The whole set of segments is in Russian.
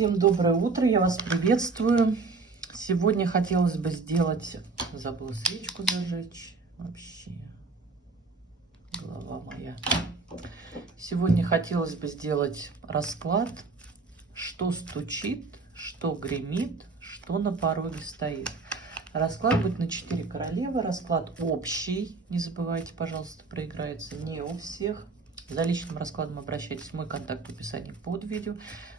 Всем доброе утро, я вас приветствую. Сегодня хотелось бы сделать, забыла свечку зажечь, вообще, голова моя. Сегодня хотелось бы сделать расклад, что стучит, что гремит, что на пороге стоит. Расклад будет на 4 королевы, расклад общий, не забывайте, пожалуйста, проиграется не у всех. За личным раскладом обращайтесь в мой контакт в описании под видео.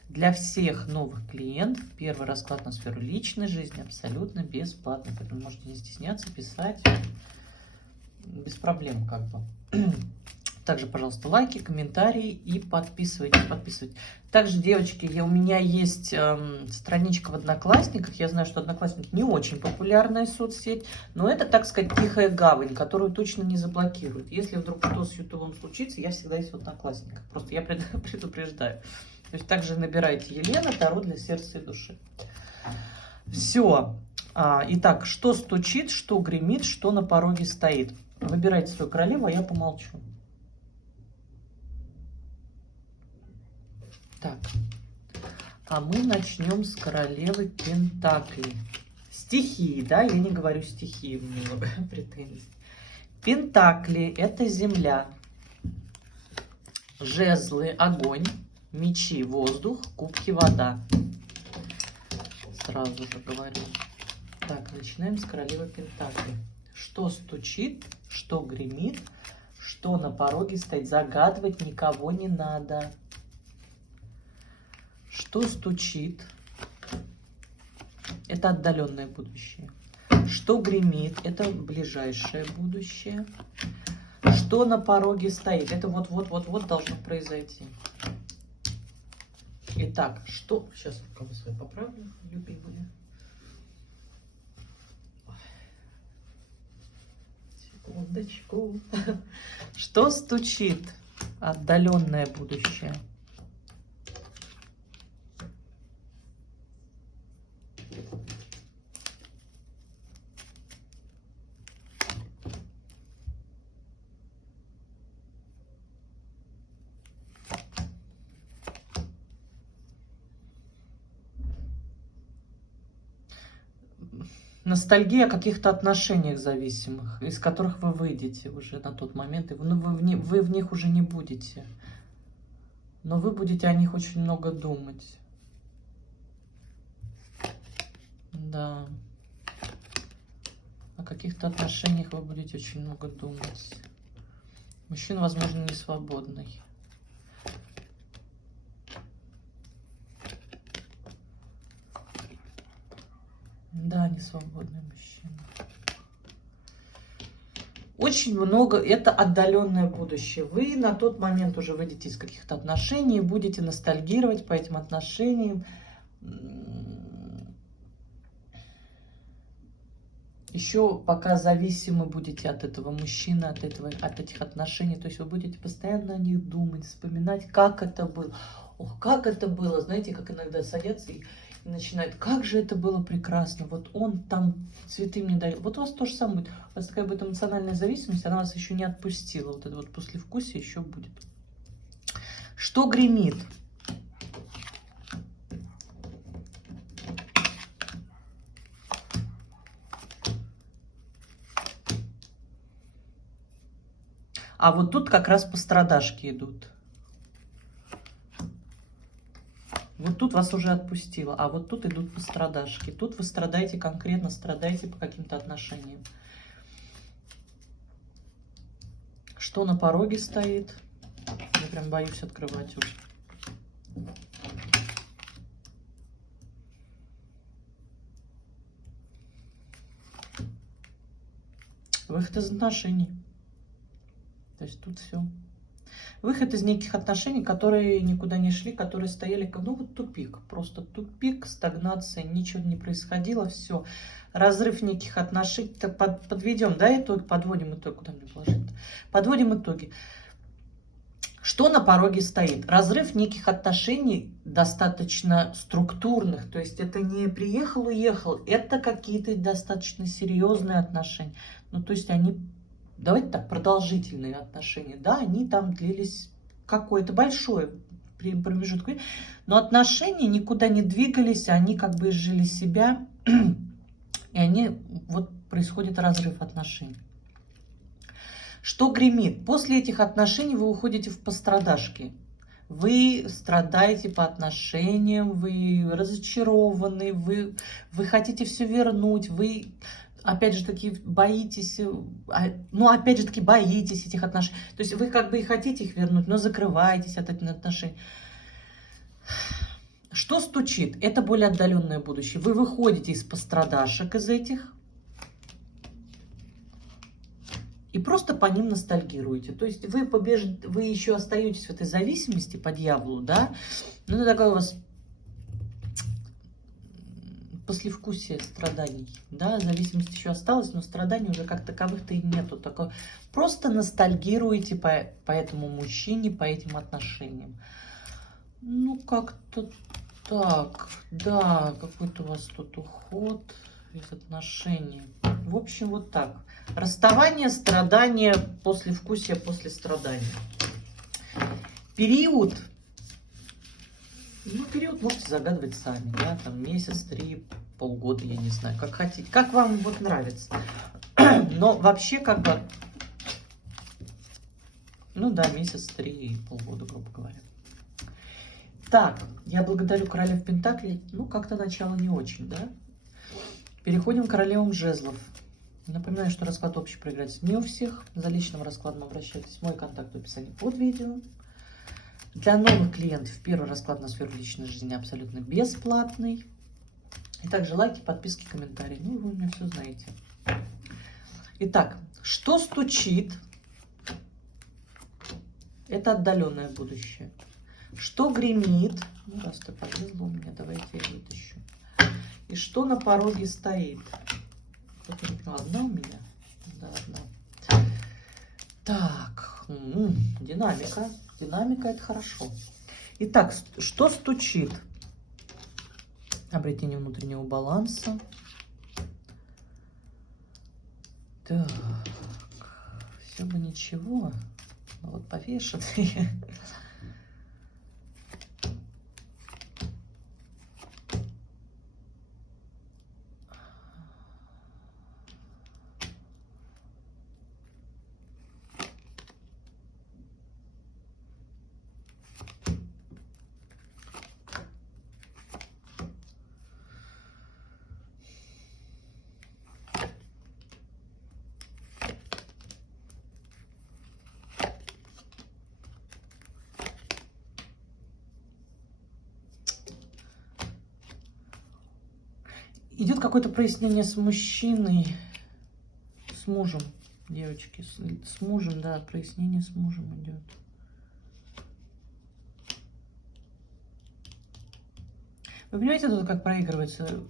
Для всех новых клиентов первый расклад на сферу личной жизни абсолютно бесплатный. Поэтому можете не стесняться, писать без проблем как бы. Также, пожалуйста, лайки, комментарии и подписывайтесь. Также, девочки, у меня есть страничка в Одноклассниках. Я знаю, что Одноклассники не очень популярная соцсеть, но это, так сказать, тихая гавань, которую точно не заблокируют. Если вдруг что с Ютубом случится, я всегда есть в Одноклассниках. Просто я предупреждаю. То есть также набирайте Елена, Таро для сердца и души. Все. Итак, что стучит, что гремит, что на пороге стоит. Выбирайте свою королеву, а я помолчу. Так, а мы начнем с королевы Пентаклей. Стихии, да, я не говорю стихии, у меня много претензий. Пентакли – это земля, жезлы – огонь, мечи – воздух, кубки – вода. Сразу же говорю. Так, начинаем с королевы Пентаклей. Что стучит, что гремит, что на пороге стоит. Загадывать никого не надо. Что стучит, это отдаленное будущее. Что гремит, это ближайшее будущее. Что на пороге стоит, это вот-вот должно произойти. Итак, что... Сейчас рукавы свои поправлю, любимые. Секундочку. Что стучит, отдаленное будущее. Ностальгия о каких-то отношениях зависимых, из которых вы выйдете уже на тот момент, и вы в них уже не будете. Но вы будете о них очень много думать. Да. О каких-то отношениях вы будете очень много думать. Мужчина, возможно, не свободный. Да, не свободный мужчина. Очень много, это отдаленное будущее. Вы на тот момент уже выйдете из каких-то отношений, будете ностальгировать по этим отношениям. Еще пока зависимы будете от этого мужчины, от этих отношений. То есть вы будете постоянно о них думать, вспоминать, как это было. Ох, как это было. Знаете, как иногда садятся и начинают, как же это было прекрасно. Вот он там цветы мне дарил. Вот у вас то же самое будет. У вас такая будет эмоциональная зависимость, она вас еще не отпустила. Вот это вот послевкусие еще будет. Что гремит? А вот тут как раз пострадашки идут. Вот тут вас уже отпустило, а вот тут идут пострадашки. Тут вы страдаете конкретно, страдаете по каким-то отношениям. Что на пороге стоит? Я прям боюсь открывать уже. Выход из отношений. То есть тут все. Выход из неких отношений, которые никуда не шли, которые стояли, ну вот тупик, просто тупик, стагнация, ничего не происходило, все. Разрыв неких отношений, подведем, да, итог, подводим итог, куда мне положить? Подводим итоги. Что на пороге стоит? Разрыв неких отношений достаточно структурных, то есть это не приехал-уехал, это какие-то достаточно серьезные отношения, ну то есть они... Давайте так, продолжительные отношения, да, они там длились какое-то большое промежуток времени. Но отношения никуда не двигались, они как бы изжили себя, и они, вот происходит разрыв отношений. Что гремит? После этих отношений вы уходите в пострадашки. Вы страдаете по отношениям, вы разочарованы, вы хотите все вернуть, вы, опять же таки, боитесь, ну, опять же таки, боитесь этих отношений. То есть вы как бы и хотите их вернуть, но закрываетесь от этих отношений. Что стучит? Это более отдаленное будущее. Вы выходите из пострадашек из этих и просто по ним ностальгируете. То есть вы еще остаетесь в этой зависимости по дьяволу, да? Ну, это такое у вас послевкусие страданий, да? Зависимость еще осталась, но страданий уже как таковых-то и нету. Такое. Просто ностальгируете по этому мужчине, по этим отношениям. Ну, как-то так, да, какой-то у вас тут уход из отношений. В общем, вот так. Расставание, страдания, послевкусие после страданий. Период. Ну, период можете загадывать сами, да, там месяц, 3, полгода, я не знаю, как хотите, как вам вот нравится. Но вообще, как бы, ну да, месяц, 3, полгода, грубо говоря. Так, я благодарю королев Пентаклей. Ну, как-то начало не очень, да? Переходим к королевам жезлов. Напоминаю, что расклад общий проиграется не у всех. За личным раскладом обращайтесь. Мой контакт в описании под видео. Для новых клиентов первый расклад на сферу личной жизни абсолютно бесплатный. И также лайки, подписки, комментарии. Ну, вы у меня все знаете. Итак, что стучит? Это отдаленное будущее. Что гремит? Ну, раз ты полезла у меня, давайте я вытащу. И что на пороге стоит? Одна у меня? Да, одна. Так, динамика. Динамика — это хорошо. Итак, что стучит? Обретение внутреннего баланса. Так, все бы ничего. Но вот повешенные. Идет какое-то прояснение с мужчиной, с мужем, девочки, с мужем, да, прояснение с мужем идет. Вы понимаете, тут как проигрывается?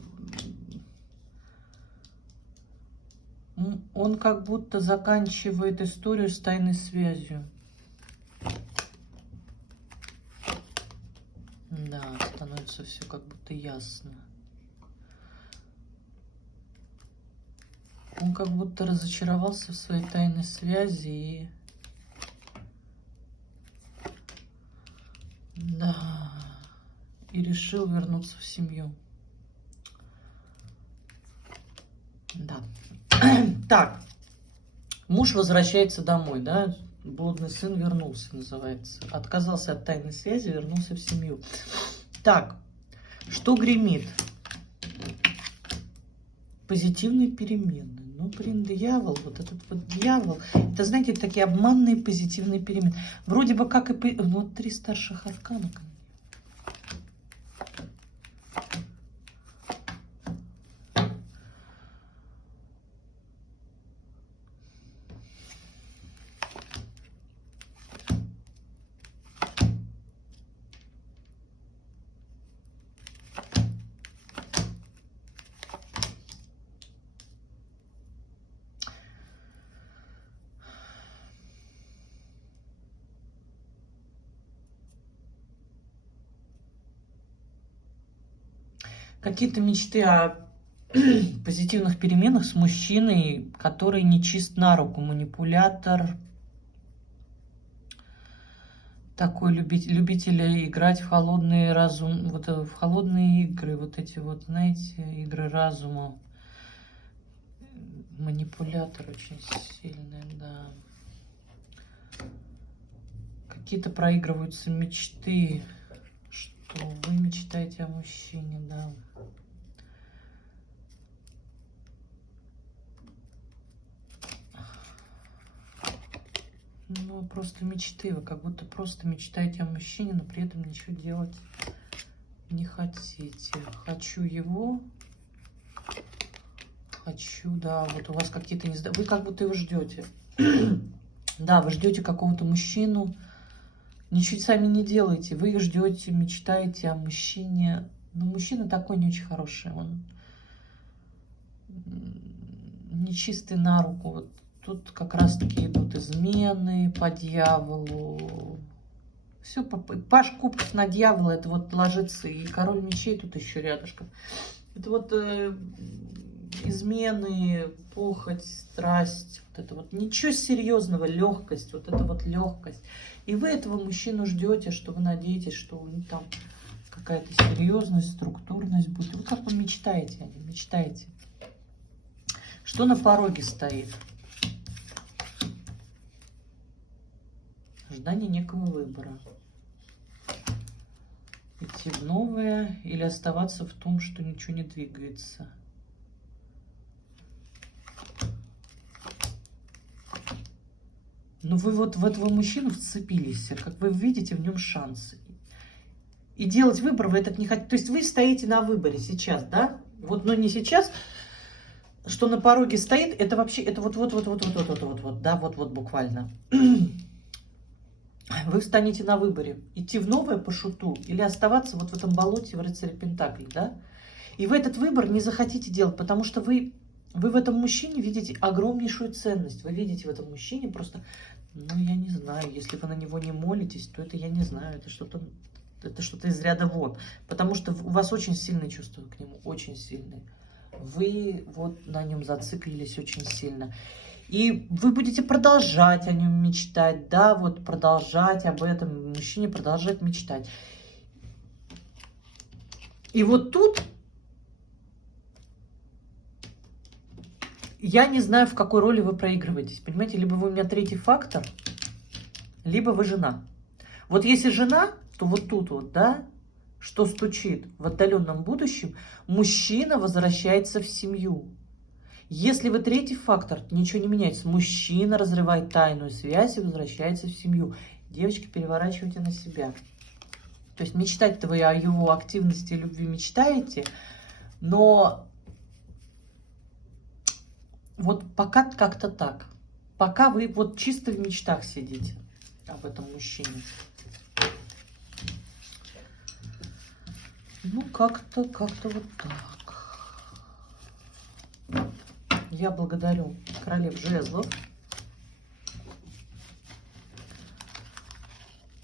Он как будто заканчивает историю с тайной связью. Да, становится все как будто ясно. Он как будто разочаровался в своей тайной связи и... Да. И решил вернуться в семью. Да. Так. Муж возвращается домой, да? Блудный сын вернулся, называется. Отказался от тайной связи, вернулся в семью. Так. Что гремит? Позитивные перемены. Ну, блин, дьявол, вот этот вот дьявол. Это, знаете, такие обманные позитивные перемены. Вроде бы как и... Вот 3 старших аркана. Какие-то мечты о позитивных переменах с мужчиной, который не чист на руку, манипулятор. такой любитель играть в холодный разум, вот в холодные игры, вот эти вот, знаете, игры разума. Манипулятор очень сильный, да. Какие-то проигрываются мечты, что вы мечтаете о мужчине, да. Ну, просто мечты. Вы как будто просто мечтаете о мужчине, но при этом ничего делать не хотите. Хочу его. Хочу, да. Вот у вас какие-то... Вы как будто его ждете. Да, вы ждете какого-то мужчину. Ничего сами не делаете. Вы ждете, мечтаете о мужчине. Но мужчина такой не очень хороший. Он нечистый на руку. Вот тут как раз-таки идут измены по дьяволу. Все, паш кубков на дьявола, это вот ложится, и король мечей тут еще рядышком. Это вот измены, похоть, страсть, вот это вот ничего серьезного, легкость, вот это вот легкость. И вы этого мужчину ждете, что вы надеетесь, что у них там какая-то серьезность, структурность будет. Вы как бы мечтаете о нем, мечтаете. Что на пороге стоит? Ожидание некого выбора. Идти в новое или оставаться в том, что ничего не двигается. Но вы вот в этого мужчину вцепились, как вы видите в нем шансы. И делать выбор вы этот не хотите. То есть вы стоите на выборе сейчас, да? Вот, но не сейчас. Что на пороге стоит, это вообще, это вот, да, вот буквально. Вы встанете на выборе, идти в новое по шуту или оставаться вот в этом болоте в рыцаре Пентаклей, да? И вы этот выбор не захотите делать, потому что вы в этом мужчине видите огромнейшую ценность. Вы видите в этом мужчине просто, ну, я не знаю, если вы на него не молитесь, то это, я не знаю, это что-то из ряда вон. Потому что у вас очень сильные чувства к нему, очень сильные. Вы вот на нем зациклились очень сильно. И вы будете продолжать о нем мечтать, да, вот продолжать об этом мужчине, продолжать мечтать. И вот тут я не знаю, в какой роли вы проигрываетесь, понимаете? Либо вы у меня третий фактор, либо вы жена. Вот если жена, то вот тут вот, да, что стучит в отдаленном будущем, мужчина возвращается в семью. Если вы третий фактор, ничего не меняется. Мужчина разрывает тайную связь и возвращается в семью. Девочки, переворачивайте на себя. То есть мечтать-то вы о его активности и любви мечтаете, но вот пока как-то так. Пока вы вот чисто в мечтах сидите об этом мужчине. Ну, как-то вот так. Я благодарю королев жезлов.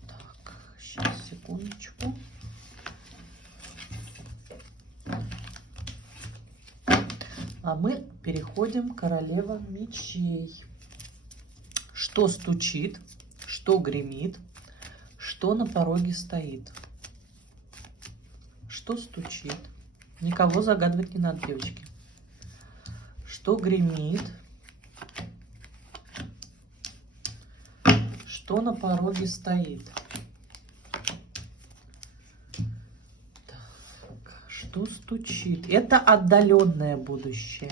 Так, сейчас, секундочку. А мы переходим к королевам мечей. Что стучит, что гремит, что на пороге стоит. Что стучит? Никого загадывать не надо, девочки. Что гремит? Что на пороге стоит? Так, что стучит? Это отдаленное будущее.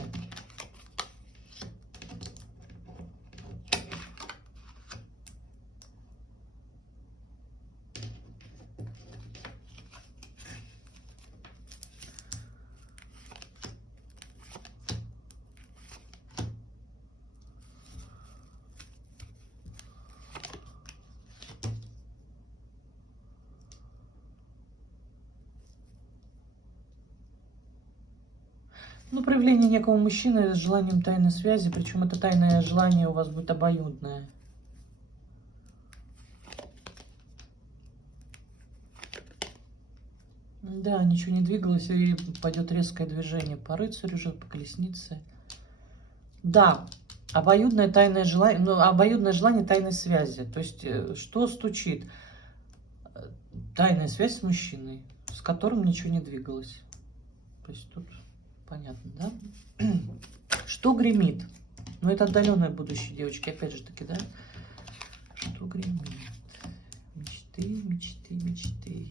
Ну, проявление некого мужчины с желанием тайной связи, причем это тайное желание у вас будет обоюдное. Да, ничего не двигалось, и пойдет резкое движение по рыцарю уже, по колеснице. Да, обоюдное тайное желание, ну, обоюдное желание тайной связи. То есть, что стучит? Тайная связь с мужчиной, с которым ничего не двигалось. То есть тут понятно, да? Что гремит? Ну, это отдаленное будущее, девочки, опять же таки, да? Что гремит? Мечты, мечты, мечты.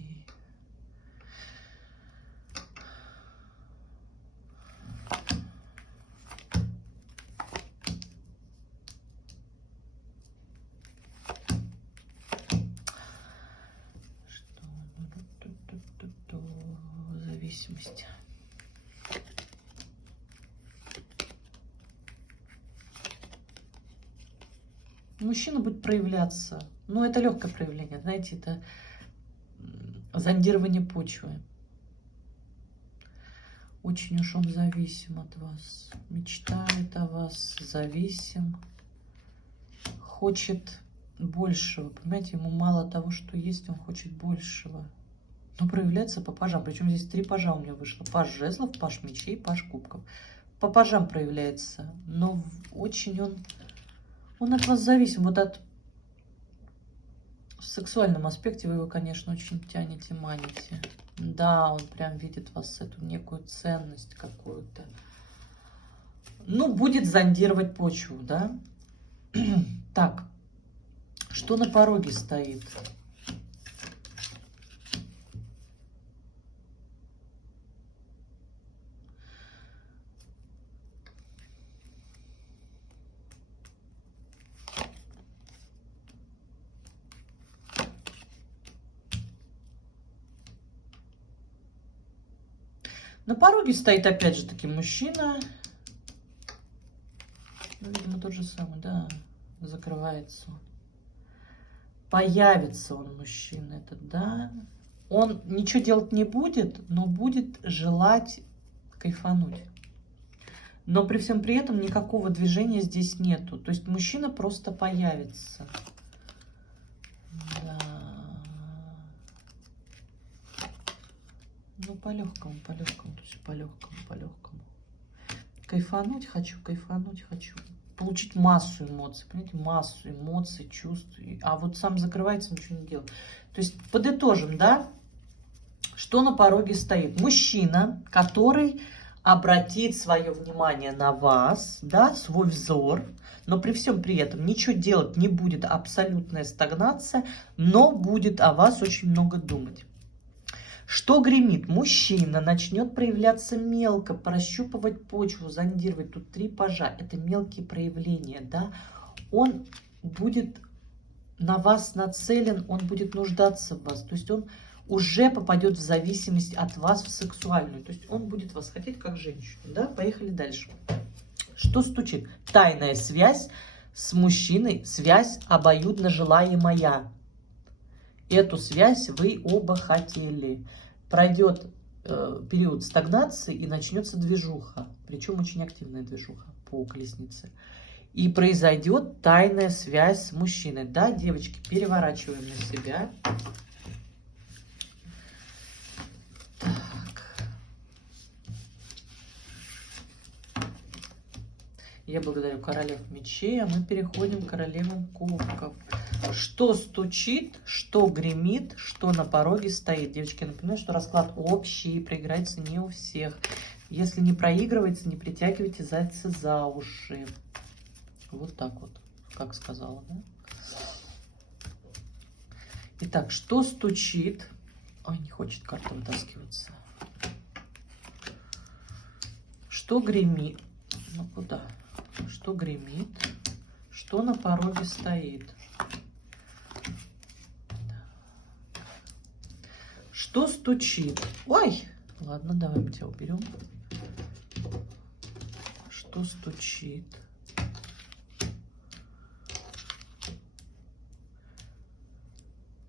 Зависимость. Мужчина будет проявляться. Ну, это легкое проявление, знаете, это зондирование почвы. Очень уж он зависим от вас. Мечтает о вас, зависим. Хочет большего. Понимаете, ему мало того, что есть, он хочет большего. Но проявляется по пажам. Причем здесь 3 пажа у меня вышло. Паж жезлов, паж мечей, паж кубков. По пажам проявляется. Но очень он от вас зависим. Вот от... В сексуальном аспекте вы его, конечно, очень тянете, маните. Да, он прям видит вас, эту некую ценность какую-то. Ну, будет зондировать почву, да? Так, что на пороге стоит? На пороге стоит опять же таки мужчина. Ну, видимо, тот же самый, да, закрывается он. Появится он, мужчина этот, да. Он ничего делать не будет, но будет желать кайфануть. Но при всем при этом никакого движения здесь нету. То есть мужчина просто появится. Да. Ну, по-легкому, то есть по-легкому. Кайфануть хочу. Получить массу эмоций, понимаете, массу эмоций, чувств. А вот сам закрывается, ничего не делает. То есть подытожим, да, что на пороге стоит. Мужчина, который обратит свое внимание на вас, да, свой взор, но при всем при этом ничего делать не будет, абсолютная стагнация, но будет о вас очень много думать. Что гремит? Мужчина начнет проявляться мелко, прощупывать почву, зондировать. Тут 3 пажа. Это мелкие проявления, да. Он будет на вас нацелен, он будет нуждаться в вас. То есть он уже попадет в зависимость от вас в сексуальную. То есть он будет вас хотеть как женщину, да. Поехали дальше. Что стучит? Тайная связь с мужчиной, связь обоюдно желаемая. Эту связь вы оба хотели. Пройдет период стагнации и начнется движуха. Причем очень активная движуха по колеснице. И произойдет тайная связь с мужчиной. Да, девочки, переворачиваем на себя. Так. Я благодарю королев мечей, а мы переходим к королевам кубков. Что стучит, что гремит, что на пороге стоит. Девочки, я напоминаю, что расклад общий, проиграется не у всех. Если не проигрывается, не притягивайте зайца за уши. Вот так вот, как сказала, да? Итак, что стучит? Ой, не хочет карта вытаскиваться. Что гремит? Ну, куда? Что гремит? Что на пороге стоит? Что стучит? Ой! Ладно, давай мы тебя уберем. Что стучит?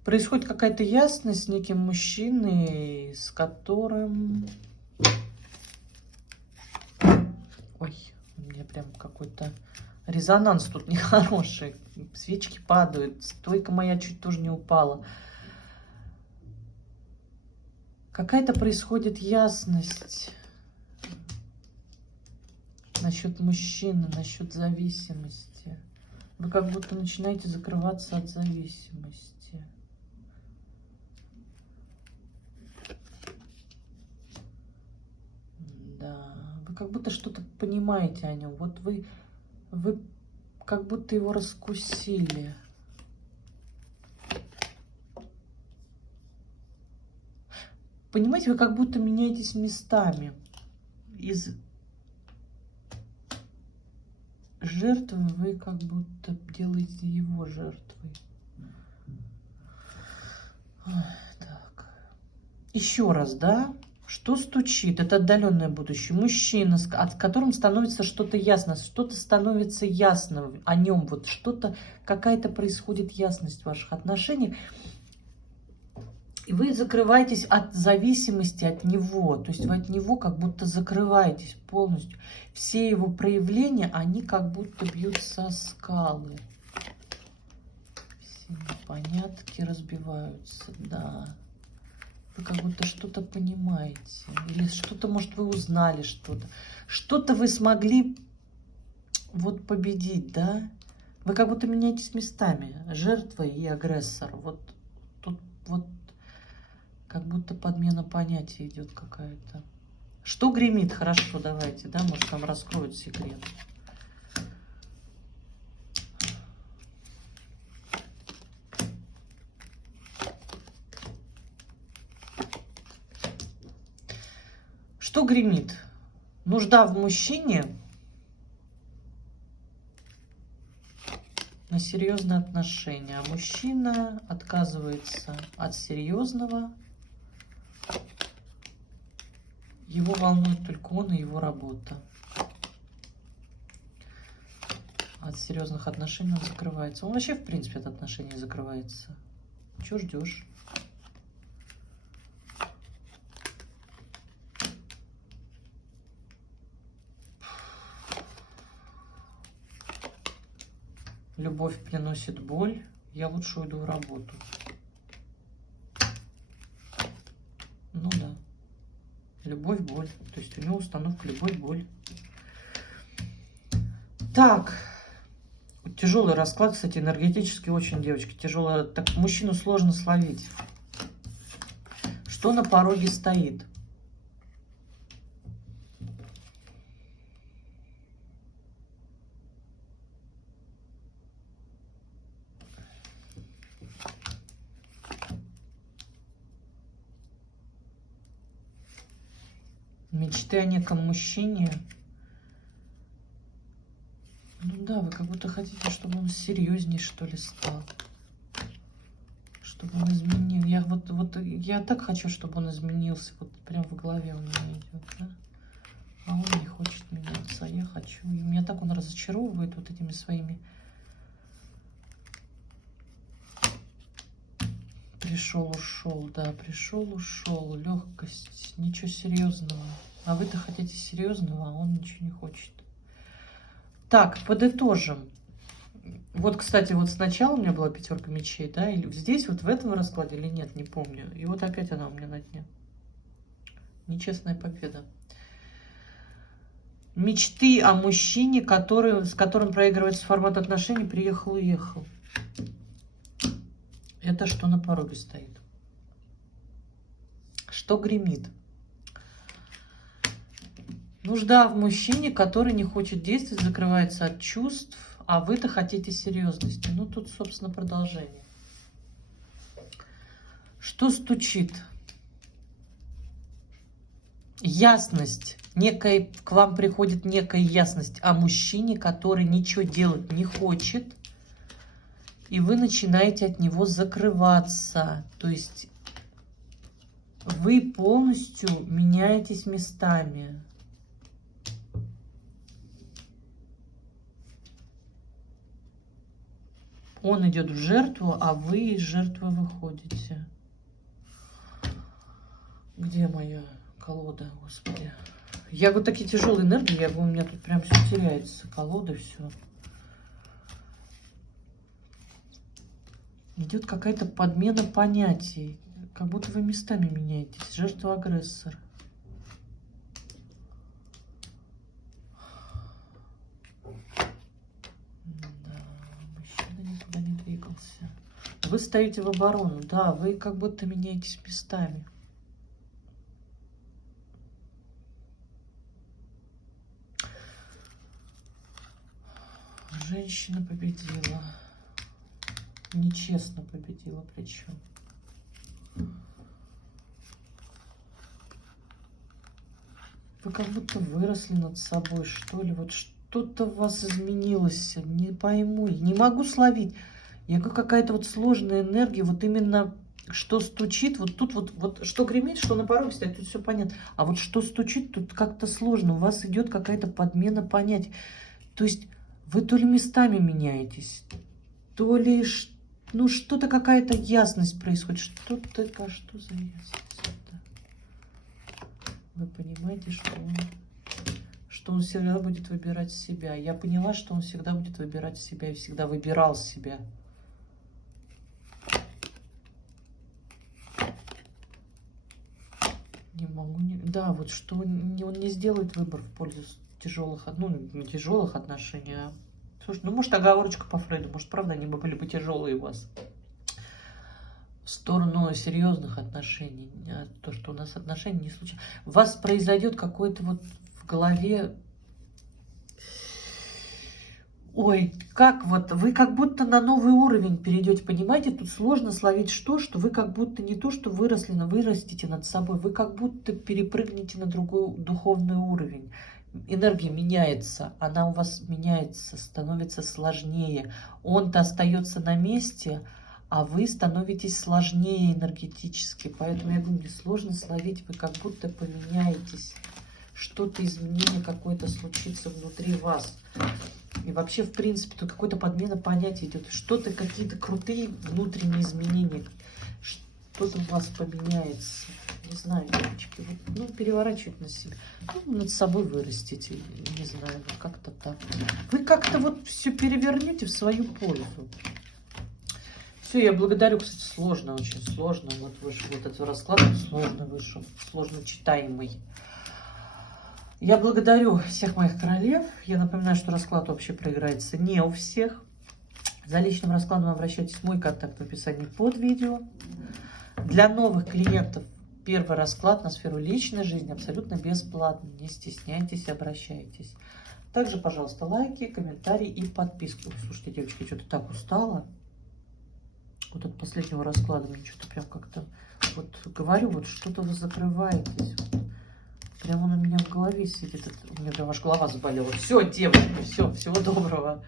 Происходит какая-то ясность с неким мужчиной, с которым... Ой, у меня прям какой-то резонанс тут нехороший. Свечки падают, стойка моя чуть тоже не упала. Какая-то происходит ясность насчет мужчины, насчет зависимости. Вы как будто начинаете закрываться от зависимости. как будто что-то понимаете о нем. Вот вы как будто его раскусили. Понимаете, вы как будто меняетесь местами. Из жертвы вы как будто делаете его жертвой. Так. Еще раз, да? Что стучит? Это отдаленное будущее. Мужчина, с которым становится что-то ясно. Что-то становится ясно о нем. Вот что-то, какая-то происходит ясность в ваших отношениях. И вы закрываетесь от зависимости от него. То есть вы от него как будто закрываетесь полностью. Все его проявления, они как будто бьют со скалы. Все непонятки разбиваются, да. Вы как будто что-то понимаете. Или что-то, может, вы узнали что-то. Что-то вы смогли вот победить, да? Вы как будто меняетесь местами. Жертва и агрессор. Вот тут вот как будто подмена понятий идет какая-то. Что гремит? Хорошо, давайте, да? Может, там раскроют секрет. Что гремит? Нужда в мужчине на серьезные отношения. А мужчина отказывается от серьезного. Его волнует только он и его работа. От серьезных отношений он закрывается. Он вообще, в принципе, от отношений закрывается. Чего ждешь? Любовь приносит боль. Я лучше уйду в работу. Ну да. Любовь, боль. То есть у него установка любовь, боль. Так. Тяжелый расклад, кстати, энергетически очень, девочки, тяжелый. Так, мужчину сложно словить. Что на пороге стоит? Мечты о неком мужчине. Ну да, вы как будто хотите, чтобы он серьезней, что ли, стал. Чтобы он изменил. Я так хочу, чтобы он изменился. Вот прям в голове у меня идет, да? А он не хочет меняться, а я хочу. И меня так он разочаровывает вот этими своими. Пришел, ушел, да, пришел, ушел. Легкость, ничего серьезного. А вы-то хотите серьезного, а он ничего не хочет. Так, подытожим. Вот, кстати, вот сначала у меня была пятерка мечей, да, или здесь, вот в этом раскладе или нет, не помню. И вот опять она у меня на дне. Нечестная победа. Мечты о мужчине, с которым проигрывается формат отношений, приехал-уехал. Это что на пороге стоит? Что гремит? Нужда в мужчине, который не хочет действовать, закрывается от чувств, а вы-то хотите серьезности. Ну, тут, собственно, продолжение. Что стучит? Ясность. К вам приходит некая ясность о мужчине, который ничего делать не хочет, и вы начинаете от него закрываться. То есть вы полностью меняетесь местами. Он идет в жертву, а вы из жертвы выходите. Где моя колода, господи? Я вот такие тяжелые энергии, у меня тут прям все теряется. Колода, все. Идет какая-то подмена понятий. Как будто вы местами меняетесь. Жертва-агрессор. Никуда не двигался. Вы стоите в оборону, да, вы как будто меняетесь местами. Женщина победила. Нечестно победила причем. Вы как будто выросли над собой, что ли. Вот что-то в вас изменилось. Не пойму. Не могу словить. Я как какая-то вот сложная энергия. Вот именно что стучит. Вот тут вот что гремит, что на пороге стоит. Тут все понятно. А вот что стучит, тут как-то сложно. У вас идет какая-то подмена понятий. То есть вы то ли местами меняетесь, то ли ну что-то, какая-то ясность происходит. Что за ясность? Вы понимаете, что он всегда будет выбирать себя. Я поняла, что он всегда будет выбирать себя и всегда выбирал себя. Не могу, да, вот что он не сделает выбор в пользу тяжелых, ну, не тяжелых отношений, а... Слушай, ну, может, оговорочка по Фрейду, может, правда, они бы были бы тяжелые у вас. В сторону серьезных отношений, а то, что у нас отношения не случайно. У вас произойдет какой-то вот в голове... Ой, как вот, вы как будто на новый уровень перейдете, понимаете? Тут сложно словить что вы как будто не то, что выросли, но вырастите над собой. Вы как будто перепрыгнете на другой духовный уровень. Энергия меняется, она у вас меняется, становится сложнее. Он-то остается на месте, а вы становитесь сложнее энергетически. Поэтому я говорю, мне сложно словить, вы как будто поменяетесь. Что-то изменение какое-то случится внутри вас. И вообще, в принципе, тут какой-то подмена понятий идет. Что-то, какие-то крутые внутренние изменения. Что-то у вас поменяется. Не знаю, девочки. Вот, ну, переворачивать на себя. Ну, над собой вырастите. Не знаю, ну, как-то так. Вы как-то вот все перевернете в свою пользу. Все, я благодарю. Кстати, сложно, очень сложно. Вот вышел вот этот расклад, сложно вышел. Сложно читаемый. Я благодарю всех моих королев. Я напоминаю, что расклад вообще проиграется не у всех. За личным раскладом обращайтесь в мой контакт в описании под видео. Для новых клиентов первый расклад на сферу личной жизни абсолютно бесплатно. Не стесняйтесь, обращайтесь. Также, пожалуйста, лайки, комментарии и подписку. Слушайте, девочки, я что-то так устала. Вот от последнего расклада мне что-то прям как-то... Вот говорю, вот что-то вы закрываетесь. Прямо он у меня в голове сидит. У меня прям аж голова заболела. Все, девочки, все, всего доброго.